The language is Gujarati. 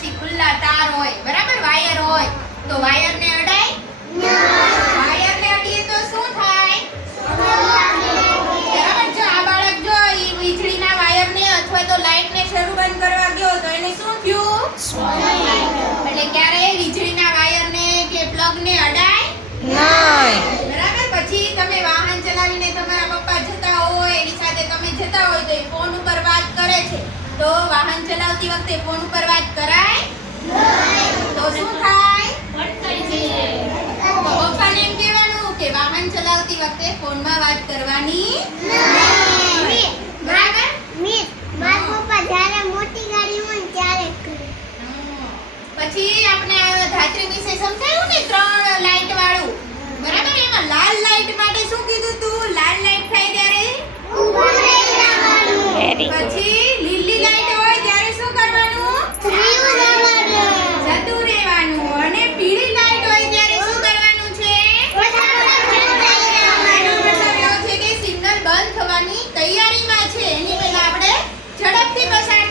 પછી ખુલ્લા તાર હોય, બરાબર, વાયર હોય, તો વાયરને અડાય? વાયરને અડીએ તો શું થાય? બરાબર. જો આ બાળક જો ઈ વીજળીના વાયરને અથવા તો લાઈટને શરૂ બંધ કરવા ગયો તો એને શું થયું? એટલે ક્યારે વીજળીના વાયરને કે પ્લગને અડાય નહીં. બરાબર. પછી તમે વાહન ચલાવીને તમારા પપ્પા જતા હોય, એની સાથે તમે જતા હોય તો એ ફોન ઉપર વાત કરે છે, તો વાહન ચલાવતી વખતે ફોન ઉપર વાત કરાય નહીં. તો શું થાય? પપ્પાને એમ કહેવાનું કે વાહન ચલાવતી વખતે ફોનમાં વાત કરવાની નહીં. બરાબર. પછી આપણે આ ધાત્રી વિશે સમજાયું ને, 3 લાઈટ વાળું, બરાબર. એમાં લાલ લાઈટ માટે શું કીધું તું? લાલ લાઈટ થાય ત્યારે ઊભું રહી જવાનું. પછી લીલી લાઈટ હોય ત્યારે શું કરવાનું? જતું રહેવાનું. અને પીળી લાઈટ હોય ત્યારે શું કરવાનું છે? એનો મતલબ એવો છે કે સિગ્નલ બંધ થવાની તૈયારીમાં છે, એની પહેલા આપણે ઝડપથી પસાર